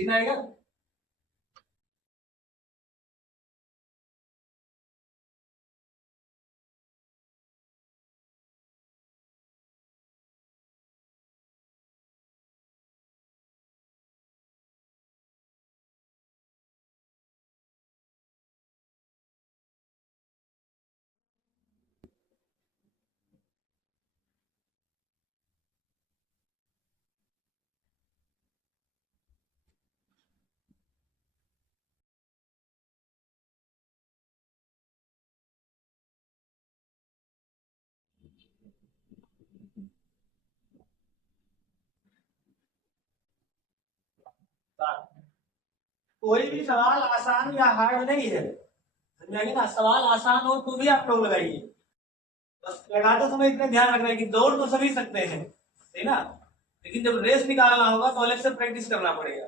कितना आएगा? कोई भी सवाल आसान या हार्ड नहीं है, समझ में आ गया ना। सवाल आसान हो तो भी आप लोग लगाइए। बस लगाते समय इतना ध्यान रखना है कि दौड़ तो सभी सकते हैं, है ना, लेकिन जब रेस निकालना होगा तो अलग से प्रैक्टिस करना पड़ेगा।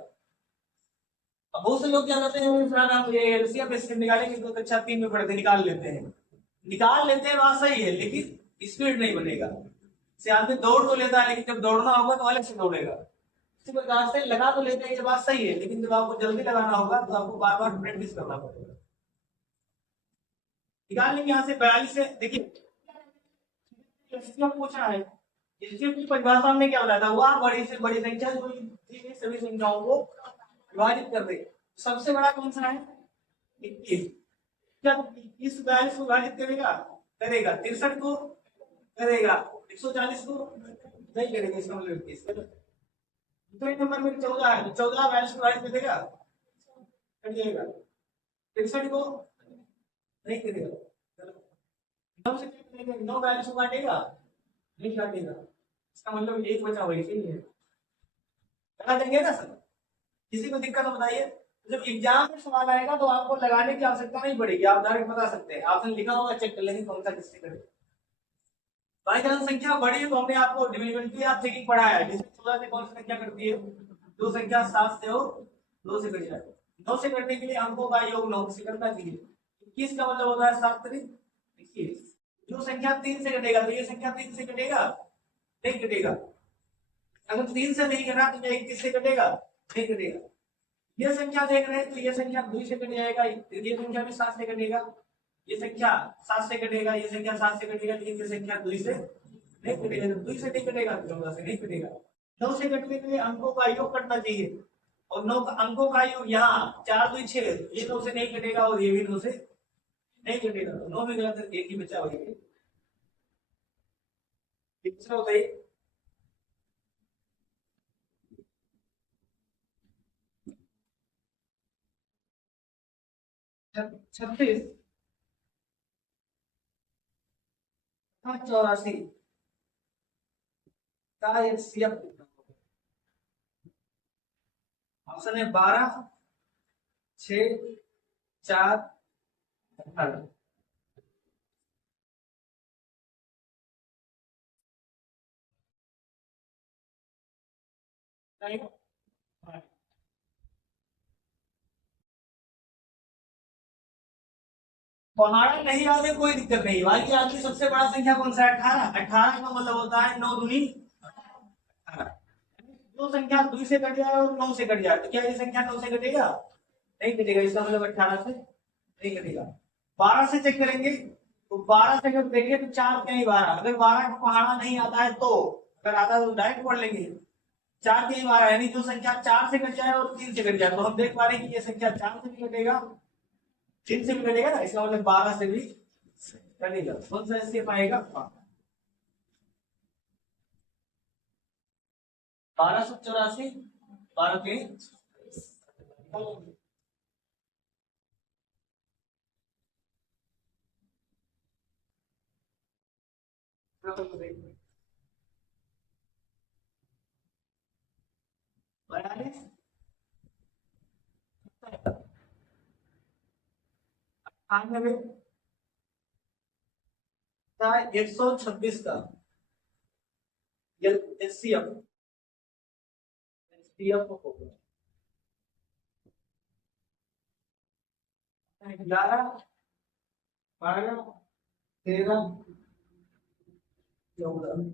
अब बहुत से लोग क्या करते हैं, नाम ये एलसीएम स्पीड निकालेंगे तो अच्छा 3 में पढ़ते निकाल लेते हैं, बात सही है, लेकिन स्पीड नहीं बनेगा। से आदमी दौड़ तो लेता है, लेकिन जब दौड़ना होगा तो अलग से दौड़ेगा। इसी प्रकार से लगा तो लेते हैं, ये बात सही है, लेकिन जब आपको जल्दी लगाना होगा तो आपको बार बार प्रैक्टिस करना पड़ेगा। निकाल लेंगे यहाँ से 42 से। देखिए पूछा है, इसकी परिभाषा में क्या बताया था, वह बड़ी से बड़ी संख्या जो सभी संख्याओं को विभाजित कर दे। सबसे बड़ा कौन सा है? 21। क्या 21 42 को विभाजित करेगा? करेगा। 63 को करेगा। 140 को नहीं करेगा। इसका मतलब 21। दूसरे नंबर में 14 है, 14 42 को विभाजित करेगा? कर जाएगा। 63 को नहीं करेगा। 9 से करेगा? 9 42 को काटेगा? नहीं काटेगा। इसका मतलब एक बचा वही सही है। लगा देंगे ना सर? किसी को दिक्कत हो बताइए। जब एग्जाम में सवाल आएगा तो आपको लगाने की आवश्यकता नहीं पड़ेगी, आप डायरेक्ट बता सकते हैं। ऑप्शन लिखा होगा, चेक कर लेंगे कौन सा किससे करेगा। बाई चांस संख्या बड़ी है तो हमने आपको डिविजिबिलिटी ऑफ चेकिंग पढ़ाया है, जिसमें 14 से कौन सी संख्या करती है? दो संख्या 7 से हो 2 से कट जाए। 9 से कटने के लिए अंकों का योग 9 से करना चाहिए। 21 का मतलब होता है 7 3 21। जो संख्या 3 से कटेगा तो ये संख्या 3 से कटेगा? नहीं कटेगा। अगर 3 से नहीं कटा तो 21 से कटेगा? नहीं कटेगा। ये संख्या देख रहे हैं तो ये संख्या 2 से कट जाएगा, ये संख्या भी 7 से कटेगा, ये संख्या 7 से कटेगा, ये संख्या 7 से कटेगा, लेकिन ये संख्या 2 से नहीं कटेगा। 2 से नहीं कटेगा तो 14 से नहीं कटेगा। 9 से कटने के लिए अंकों का योग करना चाहिए, और 9 अंकों का योग यहाँ 4 2 6, ये 9 से नहीं कटेगा और ये भी 9 से नहीं कटेगा, तो 9 में गलत, एक ही बचा हुआ है। दूसरा बताइए। 36 का 84 का एचसीएफ ऑप्शन है 12 6 4 18। पहाड़ा नहीं याद है कोई दिक्कत नहीं भाई। आदमी सबसे बड़ा संख्या कौन सा है? 18। 18 का मतलब होता है 9 दूनी 18। जो संख्या 2 से कट जाए और 9 से कट जाए तो क्या ये संख्या 9 से कटेगा? नहीं कटेगा। इसका मतलब 18 से नहीं कटेगा। 12 से चेक करेंगे तो 12 से अगर देखेंगे तो 4 के ही 12। अगर 12 का पहाड़ा नहीं आता है तो, अगर आता है तो डायरेक्ट पढ़ लेंगे। 4 के ही 12 यानी जो संख्या 4 से कट जाए और 3 से कट जाए, तो हम देख पा रहे हैं कि ये संख्या 4 से भी कटेगा, 3 से भी कटेगा ना, इसका मतलब 12 से भी कटेगा। कौन सा स्टेप आएगा? 1284। 12 के बयालीस 98 का 126 का एचसीएफ एचसीएफ होगा 11 12 13 14।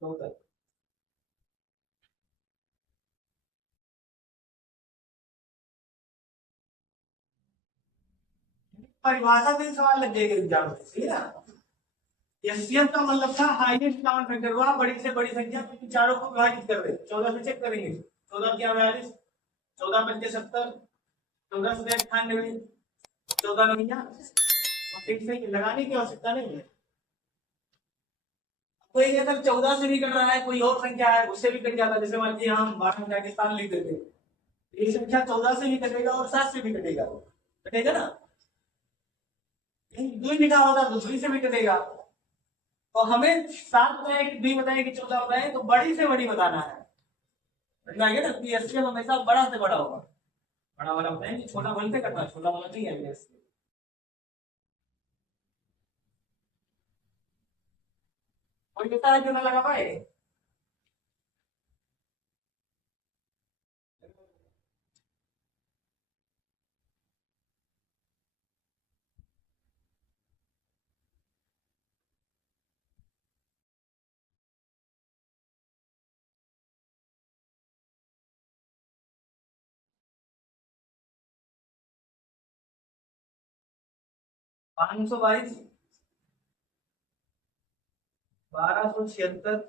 टोटल परिभाषा से सवाल लग जाएगा एग्जाम में, सही ना। एचसीएफ का मतलब था हाईएस्ट कॉमन फैक्टर, वह बड़ी से बड़ी संख्या चारों को विभाजित कर दे। 14 से चेक करेंगे, 14 क्या 42, 14 पंचे 70, 14 से 98, 14 नौया, फिर से लगाने की आवश्यकता नहीं है। कोई अगर 14 से भी कट रहा है, कोई और संख्या है उससे भी कट जाता है, जैसे मान लीजिए हम भारत में पाकिस्तान लिख देते हैं, ये संख्या 14 से भी कटेगा और 7 से भी कटेगा, कटेगा ना। दुई लिखा होगा तो दुई से भी कटेगा। तो हमें 7 बताए कि दुई बताए कि 14 बताए, तो बड़ी से बड़ी बताना है, बताएंगे ना कि एसपीएल हमेशा बड़ा से बड़ा होगा। बड़ा वाला बताएंगे, छोटा बोलते करना, छोटा वाला नहीं है। और कितना है जो ना लगा पाए। 522, 1276,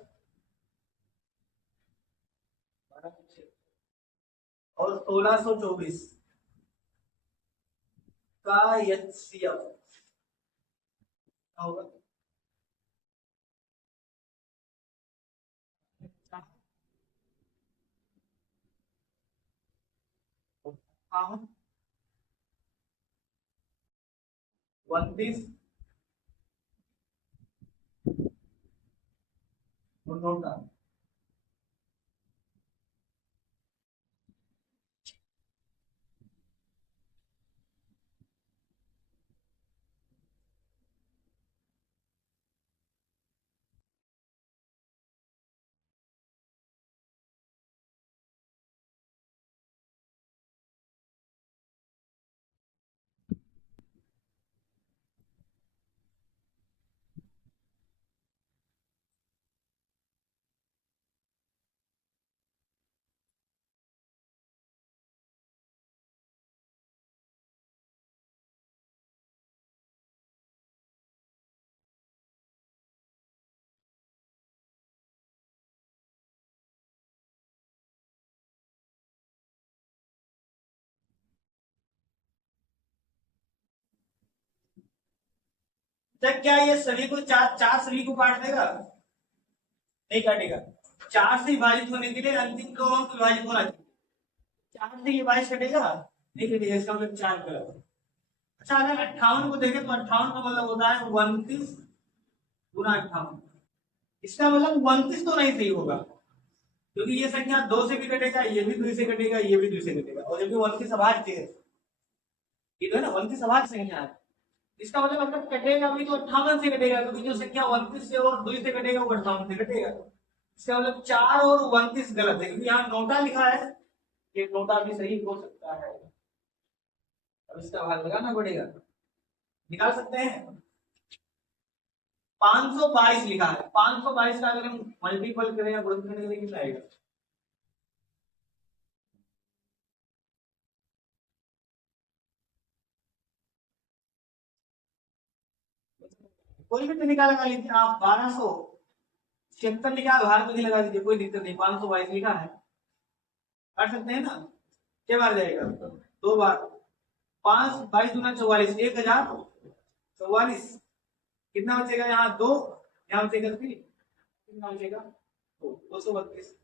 और 1624 का एचसीएफ होगा। हाँ 29 नोट डाल। जब क्या ये सभी को चार चार सभी को काट देगा? नहीं काटेगा। 4 से विभाजित होने के लिए अंतिम दो अंक विभाजित होना चाहिए। 4 से ये 22 कटेगा, नहीं कटेगा, इसका मतलब 4 करेगा। अच्छा अगर 58 को देखें तो 58 का मतलब होता है 29 गुना 58। इसका मतलब 29 तो नहीं सही होगा, क्योंकि ये संख्या 2 से भी कटेगा, ये भी 2 से कटेगा, ये भी 2 से कटेगा, और जबकि 29 अभाज्य है, ये तो है ना 29 अभाज्य संख्या है। इसका मतलब अगर कटेगा भी तो 58 से कटेगा, क्योंकि जो संख्या 29 से और 2 से कटेगा वो 58 से कटेगा। इसका मतलब 4 और 29 गलत है, क्योंकि यहाँ नोटा लिखा है, ये नोटा भी सही हो सकता है। अब इसका भाग लगाना पड़ेगा, निकाल सकते हैं। 522 लिखा है, 522 का अगर हम मल्टीपल करें या गुणन करें तो कितना आएगा? कोई भी तरीका लगा लीजिए आप। 1276 लिखा है, भाग में भी लगा दीजिए, कोई दिक्कत नहीं। 522 लिखा है, कर सकते हैं ना। क्या बार जाएगा? 2 बार। 5 22 दूना 44, 1044। कितना बचेगा? यहाँ 2, यहाँ बचेगा 3, कितना बचेगा? 232।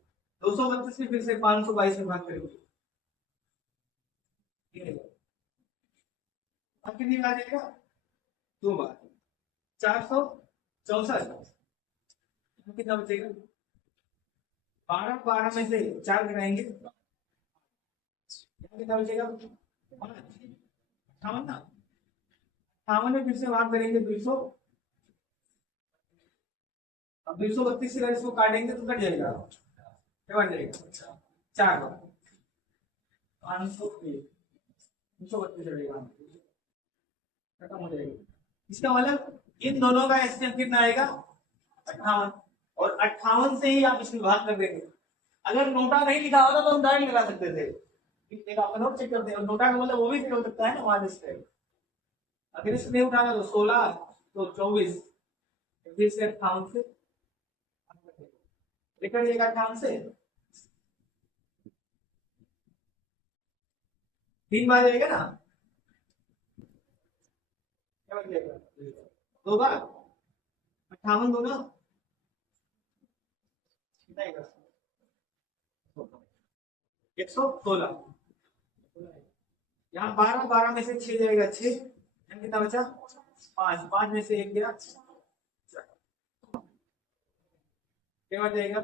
232 में फिर से 522 में भाग करेंगे, अब कितनी बार जाएगा? 2 बार। 464। कितना बचेगा? 12, 12 में से 4 गिराएंगे, कितना बचेगा? 58 ना। 58 में फिर से भाग करेंगे 200। अब 232 से इसको काटेंगे तो कट जाएगा, क्या बन जाएगा? 4 500 232 चलेगा, खत्म हो जाएगा। इसका मतलब इन दोनों का एचसीएफ कितना आएगा? 58। और 58 से ही आप इसमें भाग कर देंगे। अगर नोटा नहीं लिखा होता तो हम डायरेक्ट लगा सकते थे। एक आपका नोट चेक करते हैं, नोटा का मतलब वो भी हो सकता है ना वहां से। अगर इसमें नहीं उठाना तो 16 तो 24 फिर से 58 से लिखा जाएगा 58 से 3 बार जाएगा ना, क्या बन जाएगा 2 बार 58 दो ना 116। यहाँ 12 12 में से 6 जाएगा 6, कितना बचा 5 5 में से 1 गया, क्या बच जाएगा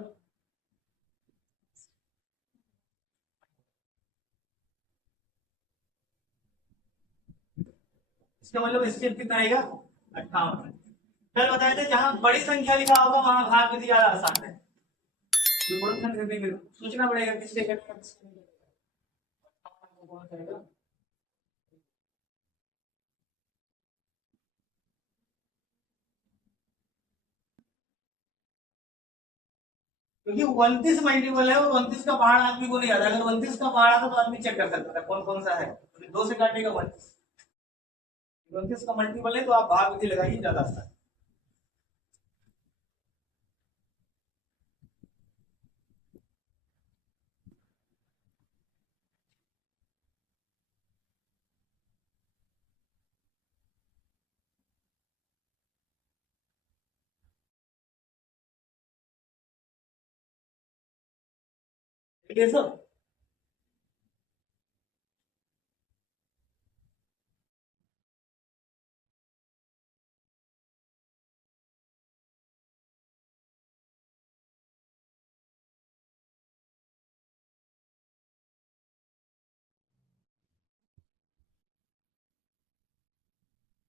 इसका मतलब स्टेप कितना आएगा 58। कल बताए थे जहां बड़ी संख्या लिखा होगा वहां भाग विधि ज्यादा आसान है, गुणनखंड करने में सोचना पड़ेगा किससे करेगा कौन करेगा। क्योंकि 29 मल्टीपल है और 29 का पहाड़ आदमी को नहीं आता, अगर 29 का पहाड़ आता तो आदमी चेक कर सकता है कौन कौन सा है, तो 2 से काटेगा 29 का मल्टीपल है तो आप भाग विधि लगाइए ज्यादा आसान है। ठीक है सर।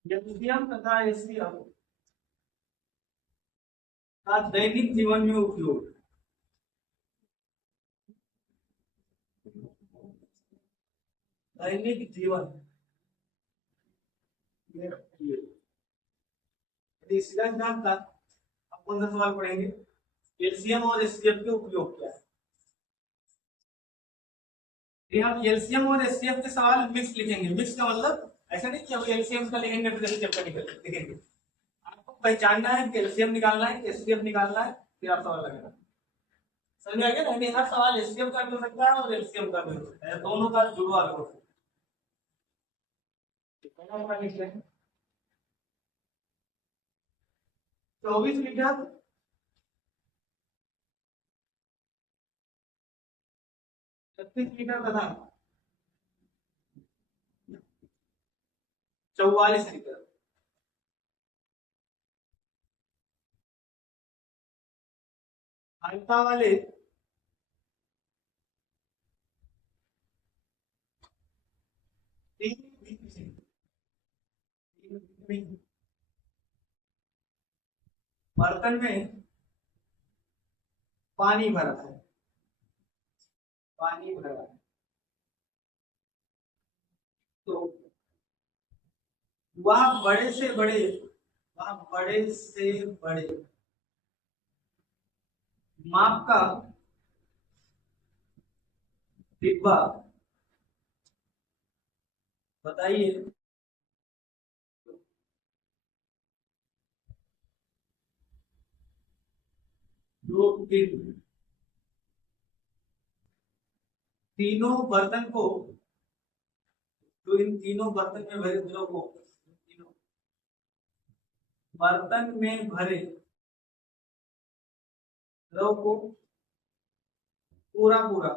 एलसीएम तथा एचसीएफ का दैनिक जीवन में उपयोग। दैनिक जीवन यदि सीधा ध्यान था अब कौन सा सवाल पढ़ेंगे, एलसीएम और एचसीएफ के उपयोग क्या है। ये आप एलसीएम और एचसीएफ के सवाल मिक्स लिखेंगे, मिक्स का मतलब ऐसा नहीं कि अब एलसीएम का लिखेंगे फिर एचसीएफ का लिखेंगे, आपको पहचानना है कि एलसीएम निकालना है कि एचसीएफ निकालना है, फिर आप सवाल लगेगा। समझ में आ गया ना, यानी हर सवाल एचसीएफ का भी हो सकता है और एलसीएम का भी हो सकता है, दोनों का जुड़वा भी हो सकता है। 24 मीटर 36 मीटर तथा 44 मीटर अल्फा वाले बर्तन में पानी भरा है, पानी भरा है तो वह बड़े से बड़े, वह बड़े से बड़े माप का डिब्बा बताइए जो इन तीनों बर्तन को, जो इन तीनों बर्तन में भरे द्रव को, तीनों बर्तन में भरे द्रव को पूरा पूरा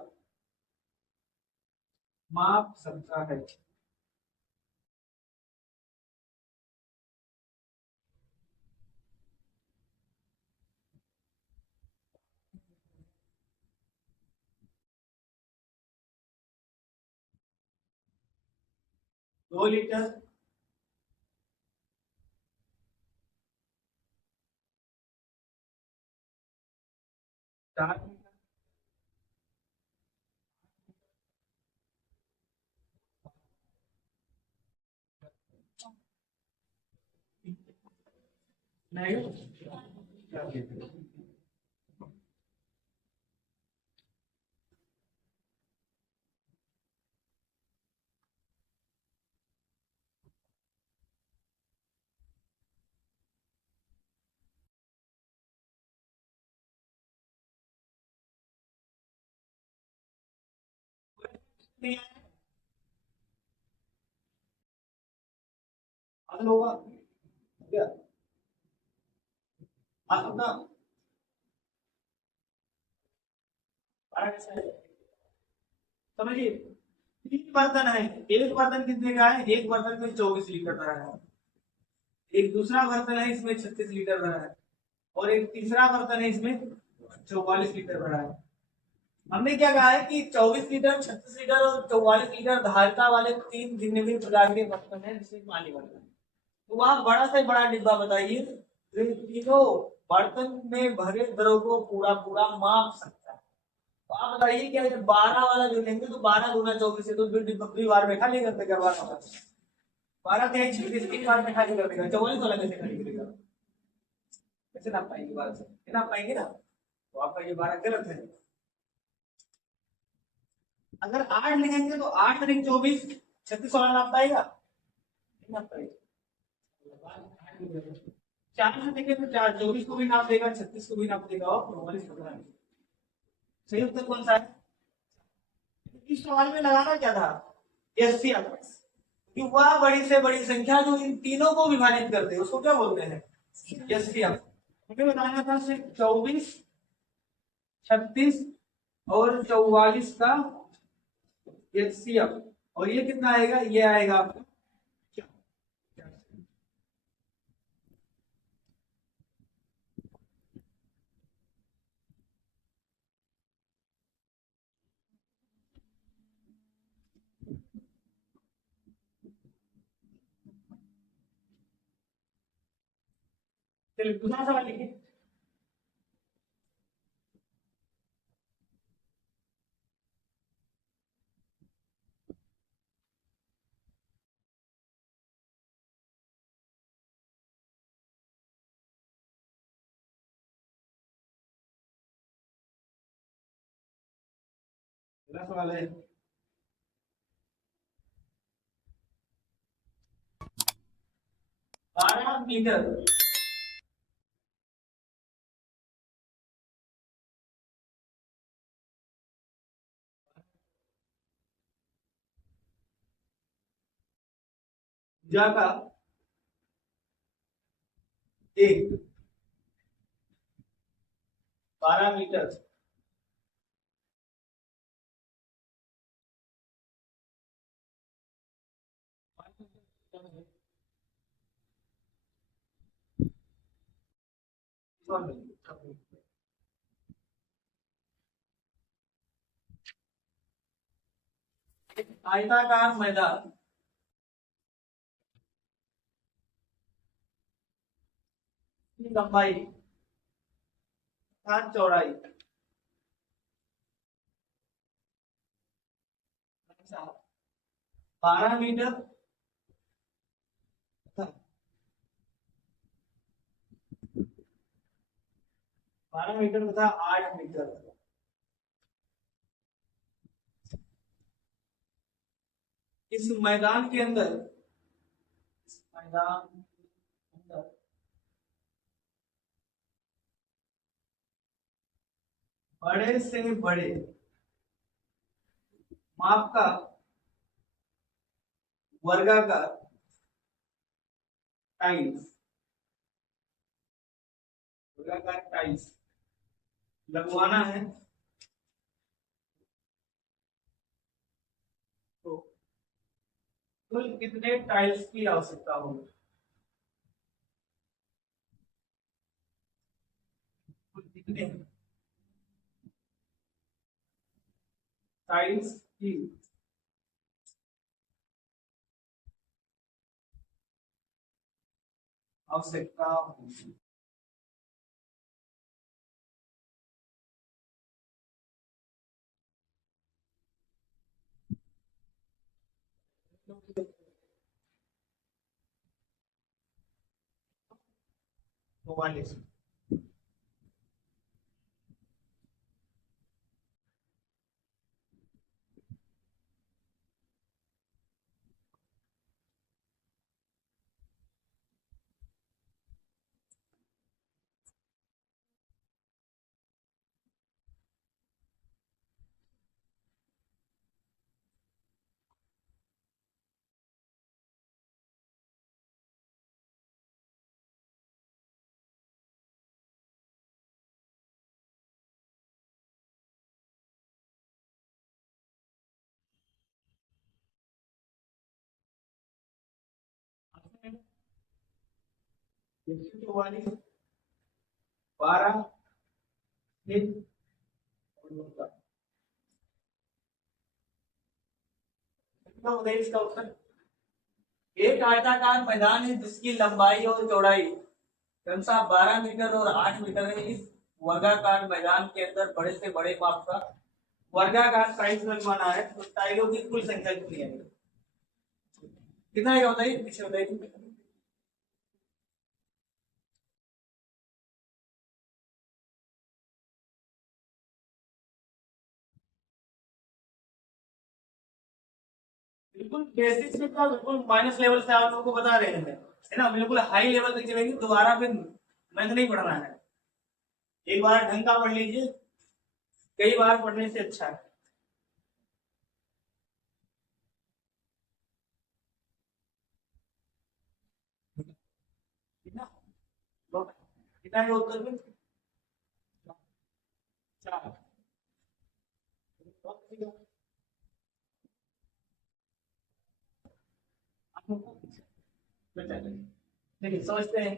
माप सकता है। 2 लीटर 4 लीटर नहीं नहीं आया, आसान होगा क्या? आप अपना बारह कैसे है? समझिए, तीन बर्तन है, एक बर्तन कितने का है? एक बर्तन में 24 लीटर भरा है, एक दूसरा बर्तन है इसमें 36 लीटर भरा है, और एक तीसरा बर्तन है इसमें 44 लीटर भरा है। हमने क्या कहा है कि 24 लीटर, 36 लीटर और 44 लीटर धारिता वाले तीन जितने भी प्रकार के बर्तन है जिसमें पानी भरना है, तो वहां बड़ा से बड़ा डिब्बा बताइए जो इन तीनों बर्तन में भरे द्रव को पूरा पूरा माप सकता है। तो आप बताइए क्या, 12 वाला जो लेंगे तो 12 × 24 है, तो दुई बार में खाली कर देगा, 12 × 36 तीन बार में खाली कर देगा, 44 वाला कैसे खाली करेगा? कैसे नाप पाएंगे? 12 से नाप पाएंगे ना, तो आपका ये 12 गलत है। अगर 8 लिखेंगे तो 8 × 24, 36 वाला नाप पाएगा? नहीं नाप पाएगा। चार से देखें तो चार 24 को भी नाप देगा, 36 को भी नाप देगा, और 44 को भी नाप देगा। सही उत्तर कौन सा है? इस सवाल में लगाना क्या था? एचसीएफ, कि वह बड़ी से बड़ी संख्या जो इन तीनों को विभाजित कर दे उसको क्या बोलते हैं? एचसीएफ। मुझे बताना था सिर्फ 24, 36 और 44 का एचसीएफ, और ये कितना आएगा? ये आएगा आपका चलिए दूसरा सवाल लिखिए। अगला सवाल है 12 मीटर भुजा का एक 12 मीटर आयताकार मैदान की लंबाई तथा चौड़ाई 12 मीटर तथा 12 मीटर तथा 8 मीटर, इस मैदान के अंदर, इस मैदान के अंदर बड़े से बड़े माप का वर्गाकार टाइल्स, वर्गाकार टाइल्स लगवाना है, तो कुल कितने टाइल्स की आवश्यकता होगी? कुल कितने टाइल्स की आवश्यकता होगी? चौवालीस। वाली 12 इसका उत्तर। एक आयताकार मैदान है जिसकी लंबाई और चौड़ाई क्रमशः 12 मीटर और 8 मीटर है। इस वर्गाकार मैदान के अंदर बड़े से बड़े माप का वर्गाकार साइज बनवाना है तो टाइलों की कुल संख्या कितनी है? कितना आएगा बताइए, पीछे बताइए। बिल्कुल बेसिक से का बिल्कुल माइनस लेवल से आप लोगों को बता रहे हैं, है ना। बिल्कुल हाई लेवल तक चलेगी, दोबारा फिर मैथ नहीं पढ़ना है। एक बार ढंग का पढ़ लीजिए, कई बार पढ़ने से अच्छा है। कितना कितना है उत्तर में? 4। देखिए समझते हैं।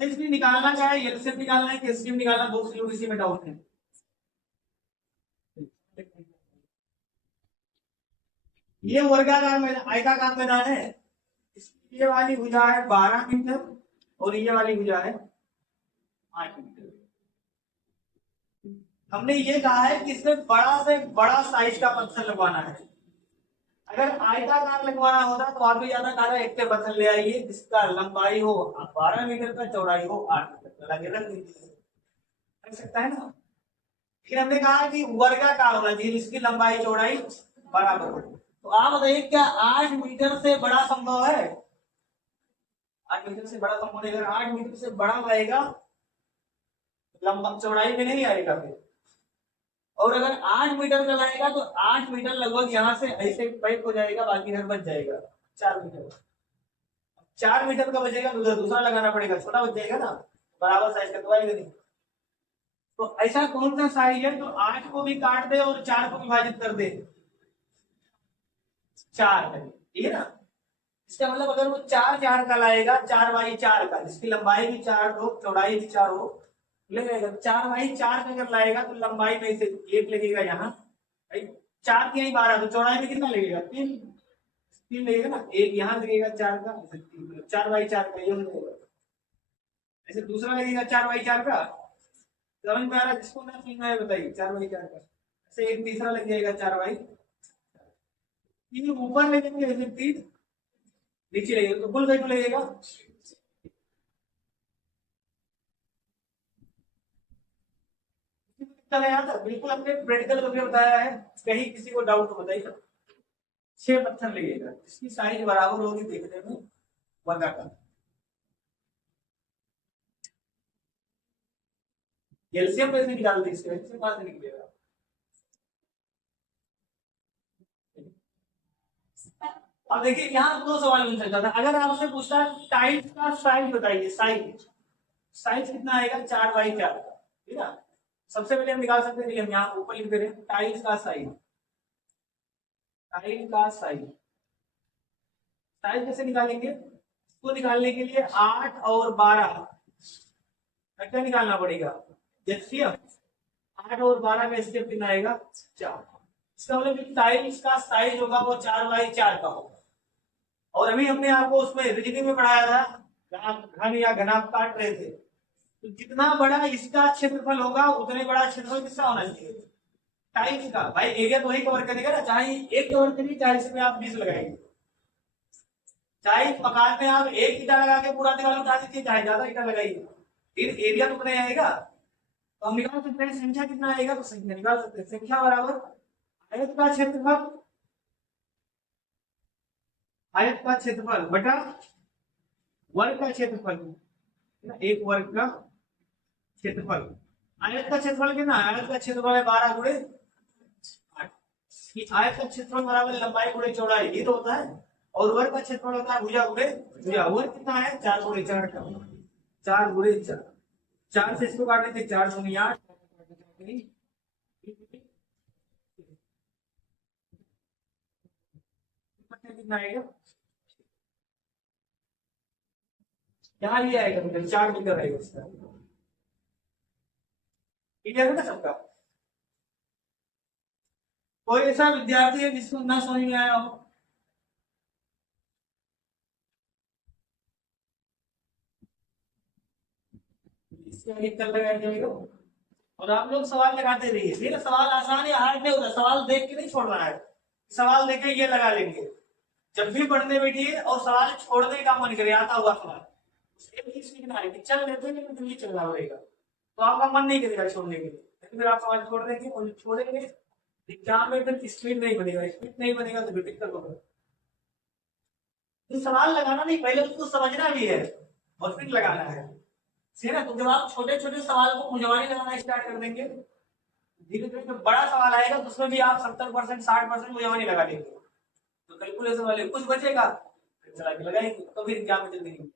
इसमें निकालना क्या है, एलसीएम निकालना है कि एचसीएफ निकालना, बहुत से लोग इसी में डाउट है। ये वर्गाकार मैदान, आयताकार मैदान है। ये वाली भुजा है 12 मीटर और ये वाली भुजा है 8 मीटर। हमने ये कहा है कि इसमें बड़ा से बड़ा साइज का पत्थर लगवाना है। अगर आयताकार लगवाना होता तो आप भी ज्यादा काला एक के पत्थर ले आइए जिसका लंबाई हो 12 मीटर का, चौड़ाई हो 8 मीटर का, लगे रख दीजिए, कर सकता है ना। फिर हमने कहा कि वर्गाकार होना चाहिए जिसकी लंबाई चौड़ाई बराबर हो। तो आप बताइए क्या 8 मीटर से बड़ा संभव है? 8 मीटर से बड़ा संभव नहीं। अगर 8 मीटर से बड़ा आएगा लंबा चौड़ाई में नहीं आएगा फिर। और अगर 8 मीटर का लाएगा तो 8 मीटर लगभग यहाँ से ऐसे पैक हो जाएगा, बाकी इधर बच जाएगा 4 मीटर। 4 मीटर का बचेगा तो उधर दूसरा लगाना पड़ेगा, छोटा बच जाएगा ना, बराबर साइज का, तो आएगा नहीं। तो ऐसा कौन सा साइज है जो 8 को भी काट दे और 4 को विभाजित कर दे? 4 है, ठीक है ना। इसका मतलब अगर वो 4 का लाएगा, 4x4 का, जिसकी लंबाई भी 4 हो, चौड़ाई भी 4 हो, लगेगा 4x4 का अगर लाएगा तो लंबाई में से 1 लगेगा यहाँ, 4 के 12 तो चौड़ाई में कितना लगेगा? 3। 3 लगेगा ना, एक यहाँ लगेगा 4 का, 4x4 का ये लगेगा। ऐसे दूसरा लगेगा 4x4 का, समझ में आ रहा है? जिसको ना सीखना है बताइए 4x4 का। ऐसे एक तीसरा लग जाएगा 4x, 3 ऊपर लगेंगे, ऐसे 3 नीचे लगेगा, तो कुल कितना लगेगा? याद है, बिल्कुल हमने प्रैक्टिकल करके बताया है, कहीं किसी को डाउट हो बताइए। 6 पत्थर लगेगा जिसकी साइज बराबर होगी देखने में वर्गाकार। एलसीएम कैसे निकालते हैं इसके, एलसीएम कहां से निकलेगा? अब देखिए यहाँ 2 सवाल बन सकता था। अगर आपसे पूछता टाइल्स का साइज बताइए, साइज साइज कितना आएगा? 4x4 का, ठीक है। सबसे पहले हम निकाल सकते हैं, हम यहाँ ऊपर लिख दे रहे हैं टाइल्स का साइज। टाइल का साइज, साइज कैसे निकालेंगे? इसको निकालने के लिए 8 और 12 क्या निकालना पड़ेगा? एचसीएफ। 8 और 12 का एचसीएफ कितना आएगा? 4। इसका मतलब टाइल्स का साइज होगा वो 4x4 का होगा। और अभी हमने आपको उसमें रीजनिंग में पढ़ाया था, आप घन या घनाभ काट रहे थे, तो जितना बड़ा इसका क्षेत्रफल होगा उतने बड़ा क्षेत्रफल किसका होना चाहिए? टाइल्स का। भाई एरिया तो वही कवर करेगा ना, चाहे एक कवर करिए चाहे इसमें आप 20 लगाएंगे, चाहे मकान में आप एक ईटा लगा के पूरा दीवार उठा दीजिए, चाहे ज्यादा ईटा लगाइए, फिर एरिया तो उतना आएगा। तो हम निकाल सकते हैं संख्या कितना आएगा, तो संख्या निकाल सकते हैं। संख्या बराबर आयत का क्षेत्रफल, आयत का क्षेत्रफल बटा वर्ग का क्षेत्रफल, एक वर्ग का क्षेत्रफल। आयत का क्षेत्रफल कितना? आयत का क्षेत्रफल है 12 × 8। आयत का क्षेत्रफल बराबर लंबाई गुणे चौड़ाई, ये तो होता है। और वर्ग का क्षेत्रफल होता है भुजा गुणे भुजा। वर्ग कितना है? 4 × 4 का, 4 × 4। 4 से इसको काटने थे, 4×8 कितना आएगा? यहाँ भी आएगा मीटर, 4 मीटर रहेगा इसका। क्लियर है ना सबका? कोई ऐसा विद्यार्थी है जिसको ना समझ में आया हो? इसके आगे कल लगाया जाएगा। और आप लोग सवाल लगाते रहिए, ठीक है? सवाल आसान या हार्ड नहीं होता, सवाल देख के नहीं छोड़ना है। सवाल देखे ये लगा लेंगे। जब भी पढ़ने बैठिए और सवाल छोड़ने का मन करे, आता हुआ सवाल, एक ही सीखना है कि चल लेते हैं लेकिन दिल्ली चलना पड़ेगा, तो आपका मन नहीं करेगा छोड़ने के लिए, लेकिन फिर आप सवाल छोड़ देंगे और छोड़ेंगे एग्जाम में फिर स्पीड नहीं बनेगा, स्पीड नहीं बनेगा तो फिर दिक्कत होगा। तो सवाल लगाना नहीं, पहले उसको समझना भी है और फिर लगाना है, ठीक है ना? तो जब आप छोटे छोटे सवाल को मुंजवानी लगाना स्टार्ट कर देंगे, धीरे धीरे जब बड़ा सवाल आएगा तो उसमें भी आप 70% 60% मुंजवानी लगा लेंगे, तो कैलकुलेशन वाले कुछ बचेगा, फिर चला के लगाएंगे, तो फिर एग्जाम में जल्दी नहीं